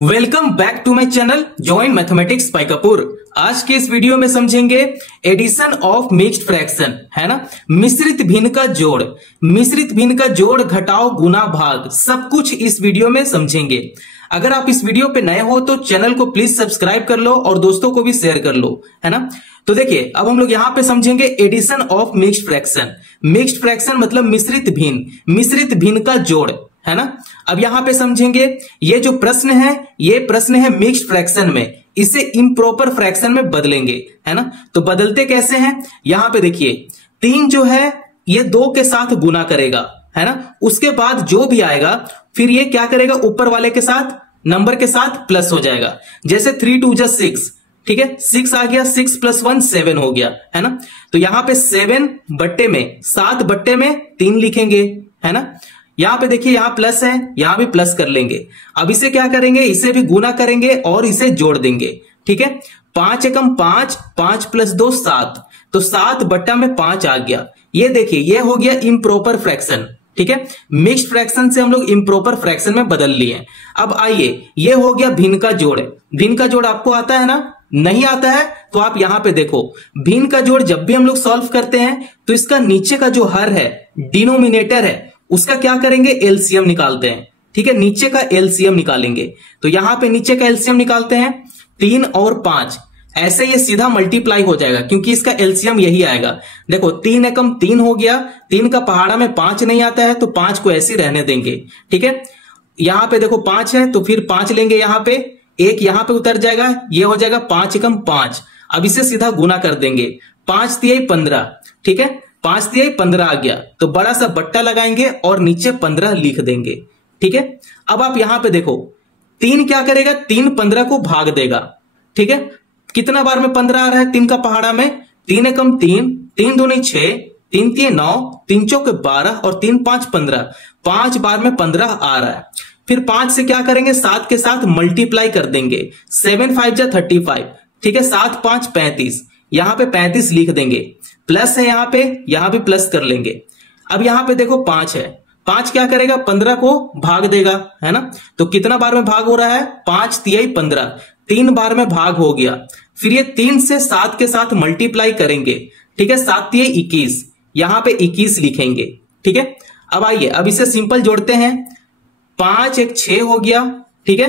Welcome back to my channel join mathematics by Kapoor. आज के इस वीडियो में समझेंगे एडिशन ऑफ मिक्स्ड फ्रैक्शन, है ना। मिश्रित भिन्न का जोड़, मिश्रित भिन्न का जोड़, घटाओ, गुना, भाग, सब कुछ इस वीडियो में समझेंगे। अगर आप इस वीडियो पे नए हो तो चैनल को प्लीज सब्सक्राइब कर लो और दोस्तों को भी शेयर कर लो, है ना। तो देखिए अब हम लोग यहां पे समझेंगे addition of mixed fraction. Mixed fraction मतलब मिश्रित भिन्न, मिश्रित भिन्न का जोड़, है ना। अब यहां पे समझेंगे ये जो प्रश्न है, ये प्रश्न है मिक्स्ड फ्रैक्शन में, इसे इम्प्रॉपर फ्रैक्शन में बदलेंगे, है ना। तो बदलते कैसे हैं, यहां पे देखिए 3 जो है ये 2 के साथ गुना करेगा, है ना। उसके बाद जो भी आएगा फिर ये क्या करेगा, ऊपर वाले के साथ नंबर के साथ प्लस हो जाएगा। जैसे 3 2 6, ठीक है, 6 आ गया, 6 + 1 7 हो गया, है ना। तो यहां पे 7 बट्टे में 7 बट्टे में 3 लिखेंगे, है ना। यहां पे देखिए यहां प्लस है, यहां भी प्लस कर लेंगे। अब इसे क्या करेंगे, इसे भी गुना करेंगे और इसे जोड़ देंगे, ठीक है। 5 एकम 5, 5 + 2 7, तो 7 बट्टा में 5 आ गया। ये देखिए ये हो गया इम्प्रॉपर फ्रैक्शन, ठीक है। मिक्स्ड फ्रैक्शन से हम लोग इम्प्रॉपर फ्रैक्शन में बदल लिए। अब आइए ये हो गया भिन्न का जोड़। भिन्न का जोड़ आपको आता है ना, नहीं आता है तो आप यहां पे देखो, भिन्न का जोड़ जब भी हम लोग सॉल्व करते हैं तो इसका नीचे का जो हर है, डिनोमिनेटर है, उसका क्या करेंगे, एलसीएम निकालते हैं, ठीक है। नीचे का एलसीएम निकालेंगे, तो यहां पे नीचे का एलसीएम निकालते हैं 3 और 5, ऐसे ये सीधा मल्टीप्लाई हो जाएगा क्योंकि इसका एलसीएम यही आएगा। देखो 3 एकम 3 हो गया, 3 का पहाड़ा में 5 नहीं आता है तो 5 को ऐसे रहने देंगे, ठीक है। यहां पे देखो 5 है तो फिर 5 लेंगे, यहां पे 1 यहां पे उतर जाएगा, ये हो जाएगा 5 एकम 5। अब इसे सीधा गुना कर देंगे, 5 × 3 = 15, ठीक है। 5 × 3 = 15 आ गया, तो बड़ा सा बट्टा लगाएंगे और नीचे 15 लिख देंगे, ठीक है। अब आप यहां पे देखो 3 क्या करेगा, 3 15 को भाग देगा, ठीक है। कितना बार में 15 आ रहा है 3 का पहाड़ा में, 3 एकम 3, 3 दूनी 6, 3 3 9, 3 चौके 12 और 3 5 15, 5 बार में 15 आ रहा है। फिर 5 से क्या करेंगे, 7 के साथ मल्टीप्लाई कर देंगे, 7 5 जा 35, ठीक है। 7 5 35, यहां पे 35 लिख देंगे, प्लस है यहां भी प्लस कर लेंगे। अब यहां पे देखो 5 है, 5 क्या करेगा, 15 को भाग देगा, है ना। तो कितना बार में भाग हो रहा है, 5 × 3 = 15, 3 बार में भाग हो गया। फिर ये 3 से 7 के साथ मल्टीप्लाई करेंगे, ठीक है। 7 × 3 = 21, यहां पे 21 लिखेंगे, ठीक है। अब आइए अब इसे सिंपल जोड़ते हैं, 5 1 6 हो गया, ठीक है।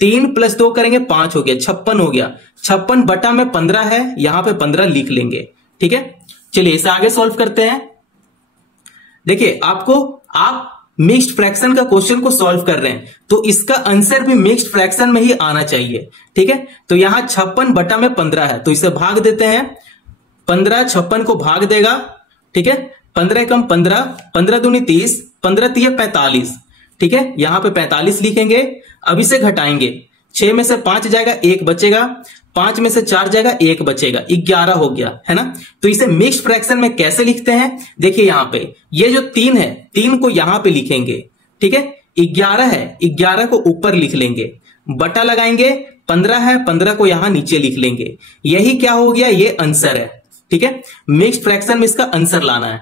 3 + 2 करेंगे 5 हो गया, 56 हो गया। 56 बटा में 15 है, यहां पे 15 लिख लेंगे, ठीक है। चलिए इसे आगे सॉल्व करते हैं। देखिए आप मिक्स्ड फ्रैक्शन का क्वेश्चन को सॉल्व कर रहे हैं तो इसका आंसर भी मिक्स्ड फ्रैक्शन में ही आना चाहिए, ठीक है। तो यहां 56 बटा में 15 है तो इसे भाग देते हैं, 15 56 को भाग देगा, ठीक है। 15 एकम 15, 15 दूनी 30, 15 × 3 = 45, ठीक है। यहां पे 45 लिखेंगे। अब इसे घटाएंगे, 6 में से 5 जाएगा, 1 बचेगा, 5 में से 4 जाएगा, 1 बचेगा, 11 हो गया, है ना। तो इसे मिक्स्ड फ्रैक्शन में कैसे लिखते हैं, देखिए यहां पे ये जो 3 है, 3 को यहां पे लिखेंगे, ठीक है। 11 है, 11 को ऊपर लिख लेंगे, बटा लगाएंगे, 15 है, 15 को यहां नीचे लिख लेंगे। यही क्या हो गया, ये आंसर है, ठीक है। मिक्स्ड फ्रैक्शन में इसका आंसर लाना है,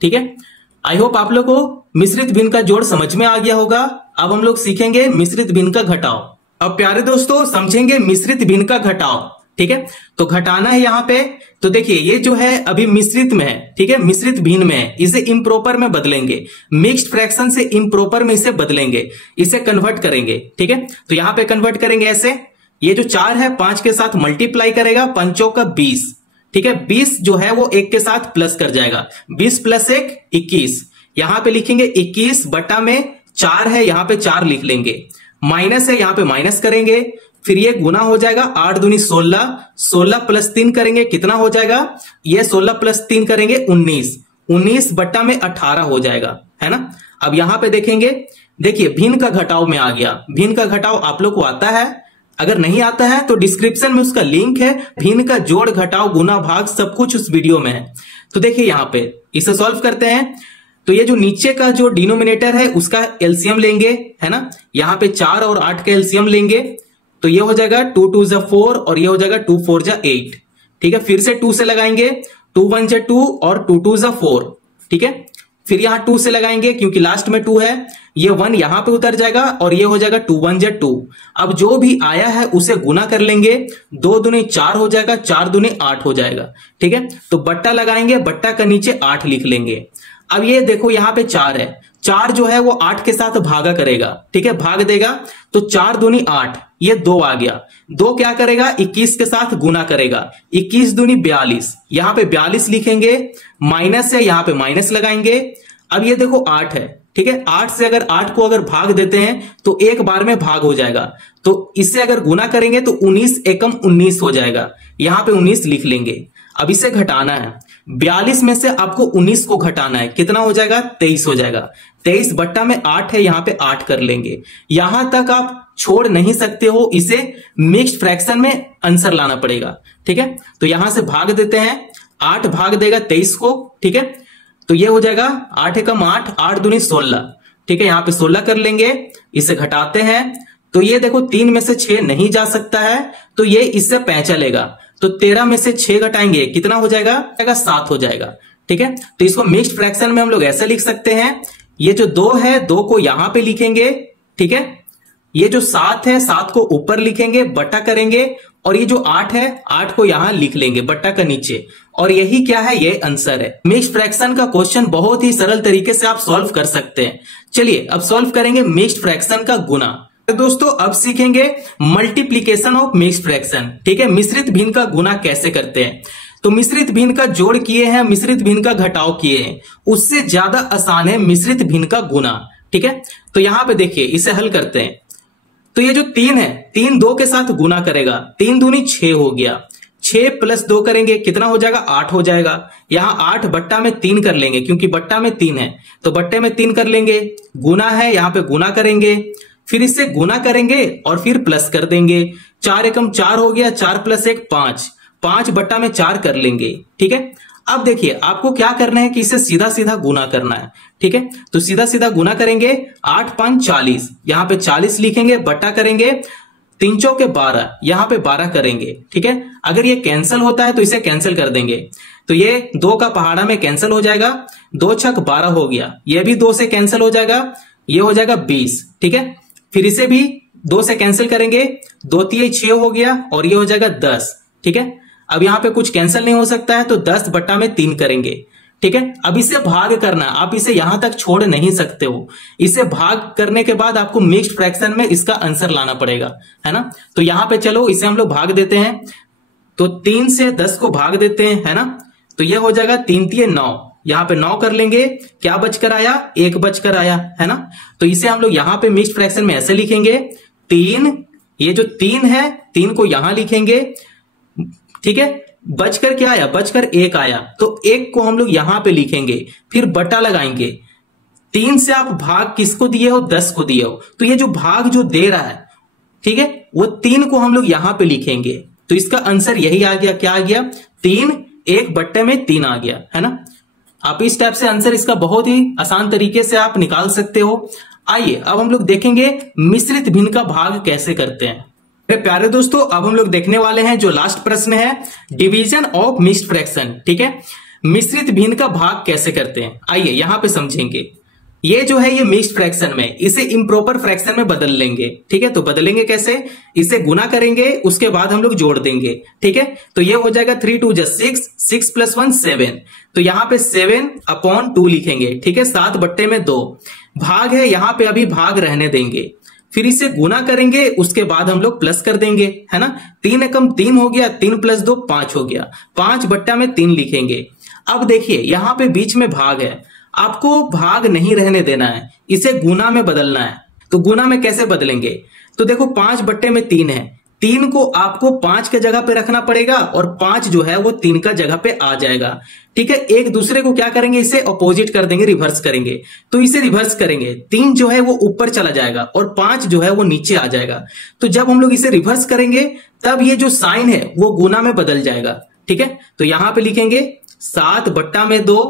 ठीक है। आई होप आप लोग को मिश्रित भिन्न का जोड़ समझ में आ गया होगा। अब हम लोग सीखेंगे मिश्रित भिन्न का घटाव। अब प्यारे दोस्तों समझेंगे मिश्रित भिन्न का घटाव, ठीक है। तो घटाना है यहां पे, तो देखिए ये जो है अभी मिश्रित में है, ठीक है, मिश्रित भिन्न में है, इसे इम्प्रॉपर में बदलेंगे, मिक्स्ड फ्रैक्शन से इम्प्रॉपर में इसे बदलेंगे, इसे कन्वर्ट करेंगे, ठीक है। तो यहां पे कन्वर्ट करेंगे ऐसे, ये जो 4 है 5 के साथ मल्टीप्लाई करेगा, 5 चौका 20, ठीक है। 20 जो है वो 1 के साथ प्लस कर जाएगा, 20 + 1 = 21, यहां पे लिखेंगे 21 बटा में 4 है, यहां पे 4 लिख लेंगे, माइनस है यहां पे माइनस करेंगे, फिर ये गुना हो जाएगा, 8 दूनी 16, 16 + 3 करेंगे, कितना हो जाएगा, ये 16 + 3 करेंगे 19, 19 बटा में 18 हो जाएगा, है ना। अब यहां पे देखेंगे, देखिए भिन्न का घटाव में आ गया। भिन्न का घटाव आप लोग को आता है, अगर नहीं आता है तो डिस्क्रिप्शन में उसका लिंक है, भिन्न का जोड़ घटाव गुना भाग सब कुछ उस वीडियो में है। तो देखिए यहां पे इसे सॉल्व करते हैं, तो ये जो नीचे का जो डिनोमिनेटर है उसका एलसीएम लेंगे, है ना। यहां पे 4 और 8 का एलसीएम लेंगे, तो ये हो जाएगा 2 2 = 4 और ये हो जाएगा 2 4 = 8, ठीक है। फिर से 2 से लगाएंगे, 2 1 = 2 और 2 2 = 4, ठीक है। फिर यहाँ 2 से लगाएंगे क्योंकि लास्ट में 2 है, ये 1 यहां पे उतर जाएगा और ये हो जाएगा 2 1 जा 2। अब जो भी आया है उसे गुना कर लेंगे, 2 दूनी 4 हो जाएगा, 4 दूनी 8 हो जाएगा। ठीक है, तो बट्टा लगाएंगे, बट्टा का नीचे 8 लिख लेंगे। अब ये देखो यहाँ पे 4 है, 4 जो है वो 8 के साथ भागा करेगा। ठीक है, भाग देगा तो 4 दूनी 8, ये 2 आ गया। 2 क्या करेगा, 21 के साथ गुना करेगा, 21 दूनी 42, यहां पे 42 लिखेंगे, माइनस है यहां पे माइनस लगाएंगे। अब ये देखो 8 है, ठीक है, 8 से अगर 8 को अगर भाग देते हैं तो एक बार में भाग हो जाएगा, तो इससे अगर गुना करेंगे तो 19 एकम 19 हो जाएगा, यहां पे 19 लिख लेंगे। अब इसे घटाना है, 42 में से आपको 19 को घटाना है, कितना हो जाएगा, 23 हो जाएगा। 23 बट्टा में 8 है, यहां पे 8 कर लेंगे। यहां तक आप छोड़ नहीं सकते हो, इसे मिक्स्ड फ्रैक्शन में आंसर लाना पड़ेगा। ठीक है, तो यहां से भाग देते हैं, 8 भाग देगा 23 को। ठीक है, तो ये हो जाएगा 8 एकम 8, 8 दूनी 16। ठीक है, यहां पे 16 कर लेंगे, इसे घटाते हैं तो ये देखो 3 में से 6 नहीं जा सकता है, तो ये इससे 5 चलेगा, तो 13 में से 6 घटाएंगे, कितना हो जाएगा, 7 हो जाएगा। ठीक है, तो इसको मिक्स्ड फ्रैक्शन में हम लोग ऐसे लिख सकते हैं, ये जो 2 है 2 को यहां पे लिखेंगे। ठीक है, ये जो 7 है 7 को ऊपर लिखेंगे, बट्टा करेंगे, और ये जो 8 है 8 को यहां लिख लेंगे बट्टा का नीचे, और यही क्या है, ये आंसर है। मिक्स्ड फ्रैक्शन का क्वेश्चन बहुत ही सरल तरीके से आप सॉल्व कर सकते हैं। चलिए अब सॉल्व करेंगे मिक्स्ड फ्रैक्शन का गुना। दोस्तों अब सीखेंगे मल्टीप्लीकेशन ऑफ मिक्स्ड फ्रैक्शन। ठीक है, मिश्रित भिन्न का गुना कैसे करते हैं। तो मिश्रित भिन्न का जोड़ किए हैं, मिश्रित भिन्न का घटाव किए हैं, उससे ज्यादा आसान है मिश्रित भिन्न का गुना। ठीक है, तो यहां पे देखिए इसे हल करते हैं। तो ये जो 3 है, 3 2 के साथ गुना करेगा, 3 दूनी 6 हो गया, 6 प्लस 2 करेंगे, कितना हो जाएगा, 8 हो जाएगा। यहां 8 बट्टा में 3 कर लेंगे, क्योंकि बट्टा में 3 है तो बट्टे में 3 कर लेंगे। गुना है, यहां पे गुना करेंगे, फिर इससे गुना करेंगे और फिर प्लस कर देंगे। 4 एकम 4 हो गया, 4 प्लस 1 5, 5 बट्टा में 4 कर लेंगे। ठीक है, अब देखिए आपको क्या करना है कि इसे सीधा सीधा गुना करना है। ठीक है, तो सीधा सीधा गुना करेंगे, 8 5 40, यहां पे 40 लिखेंगे, बट्टा करेंगे, 3 चौके 12, यहां पे 12 करेंगे। ठीक है, अगर ये कैंसिल होता है तो इसे कैंसिल कर देंगे, तो ये 2 का पहाड़ा में कैंसिल हो जाएगा, 2 छक 12 हो गया, ये भी 2 से कैंसिल हो जाएगा, ये हो जाएगा 20। ठीक है, फिर इसे भी 2 से कैंसिल करेंगे, 2 3 6 हो गया, और ये हो जाएगा 10। ठीक है, अब यहां पे कुछ कैंसिल नहीं हो सकता है, तो 10 बट्टा में 3 करेंगे। ठीक है, अब इसे भाग करना, आप इसे यहां तक छोड़ नहीं सकते हो, इसे भाग करने के बाद आपको मिक्स्ड फ्रैक्शन में इसका आंसर लाना पड़ेगा, है ना। तो यहां पे चलो इसे हम लोग भाग देते हैं, तो 3 से 10 को भाग देते हैं, है ना, तो ये हो जाएगा 3 3 9, यहां पे 9 कर लेंगे, क्या बचकर आया, 1 बचकर आया, है ना। तो इसे हम लोग यहां पे मिक्स्ड फ्रैक्शन में ऐसे लिखेंगे, 3, ये जो 3 है 3 को यहां लिखेंगे। ठीक है, बचकर क्या आया, बचकर 1 आया, तो 1 को हम लोग यहां पे लिखेंगे, फिर बटा लगाएंगे। 3 से आप भाग किसको दिए हो, 10 को दिए हो, तो ये जो भाग जो दे रहा है, ठीक है, वो 3 को हम लोग यहां पे लिखेंगे, तो इसका आंसर यही आ गया, क्या आ गया, 3, 1 बट्टे में 3 आ गया, है ना। आप इस टाइप से आंसर इसका बहुत ही आसान तरीके से आप निकाल सकते हो। आइए अब हम लोग देखेंगे मिश्रित भिन्न का भाग कैसे करते हैं। मेरे प्यारे दोस्तों अब हम लोग देखने वाले हैं जो लास्ट प्रश्न है, डिवीजन ऑफ मिक्स्ड फ्रैक्शन। ठीक है, मिश्रित भिन्न का भाग कैसे करते हैं, आइए यहां पे समझेंगे। ये जो है ये मिक्स्ड फ्रैक्शन में, इसे इम्प्रॉपर फ्रैक्शन में बदल लेंगे। ठीक है, तो बदलेंगे कैसे, इसे गुना करेंगे, उसके बाद हम लोग जोड़ देंगे। ठीक है, तो ये हो जाएगा 3 2 6, 6 + 1 7, तो यहां पे 7/2 लिखेंगे। ठीक है, 7 बट्टे में 2, भाग है यहां पे अभी भाग रहने देंगे, फिर इसे गुना करेंगे, उसके बाद हम लोग प्लस कर देंगे, है ना। 3 एकम 3 हो गया, 3 + 2 5 हो गया, 5 बट्टा में 3 लिखेंगे। अब देखिए यहां पे बीच में भाग है, आपको भाग नहीं रहने देना है, इसे गुना में बदलना है। तो गुना में कैसे बदलेंगे, तो देखो 5 बट्टे में 3 है, 3 को आपको 5 के जगह पे रखना पड़ेगा, और 5 जो है वो 3 का जगह पे आ जाएगा। ठीक है, एक दूसरे को क्या करेंगे, इसे अपोजिट कर देंगे, रिवर्स करेंगे। तो इसे रिवर्स करेंगे, 3 जो है वो ऊपर चला जाएगा और 5 जो है वो नीचे आ जाएगा। तो जब हम लोग इसे रिवर्स करेंगे तब ये जो साइन है वो गुना में बदल जाएगा। ठीक है, तो यहां पे लिखेंगे 7 बट्टा में 2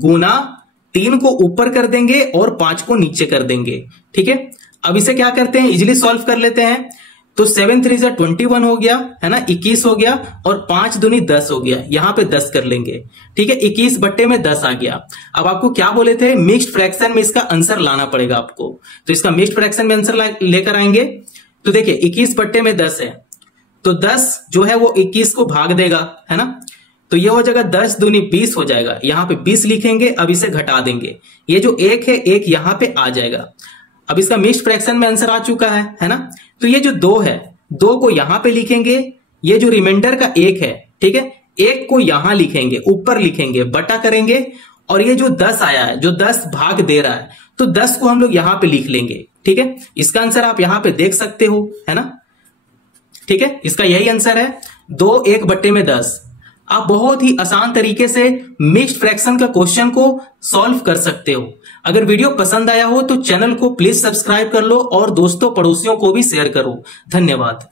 गुना 3 को ऊपर कर देंगे और 5 को नीचे कर देंगे। ठीक है, अब इसे क्या करते हैं, इजिली सॉल्व कर लेते हैं। तो 7 3 21 हो गया, है ना, 21 हो गया, और 5 दूनी 10 हो गया। यहां पे 10 कर लेंगे, ठीक है, 21 बट्टे में 10 आ गया। अब आपको क्या बोले थे, मिक्स्ड फ्रैक्शन में इसका आंसर लाना पड़ेगा आपको, तो इसका मिक्स्ड फ्रैक्शन में आंसर लेकर आएंगे। तो देखिए 21 बट्टे में 10 है, तो 10 जो है वो 21 को भाग देगा, है ना, तो ये हो जाएगा 10 दूनी 20 हो जाएगा। यहां पे 20 लिखेंगे, अब इसे घटा देंगे, ये जो 1 है 1 यहां पे आ जाएगा। अब इसका मिक्स्ड फ्रैक्शन में आंसर आ चुका है ना। तो ये जो 2 है, 2 को यहां पे लिखेंगे, ये जो रिमाइंडर का 1 है, ठीक है, 1 को यहां लिखेंगे, ऊपर लिखेंगे, बटा करेंगे, और ये जो 10 आया है, जो 10 भाग दे रहा है, तो 10 को हम लोग यहां पे लिख लेंगे, ठीक है। इसका आंसर आप यहां पे देख सकते हो, है ना, ठीक है, इसका यही आंसर है 2 1 बट्टे में 10। आप बहुत ही आसान तरीके से मिक्स्ड फ्रैक्शन का क्वेश्चन को सॉल्व कर सकते हो। अगर वीडियो पसंद आया हो तो चैनल को प्लीज सब्सक्राइब कर लो और दोस्तों पड़ोसियों को भी शेयर करो। धन्यवाद।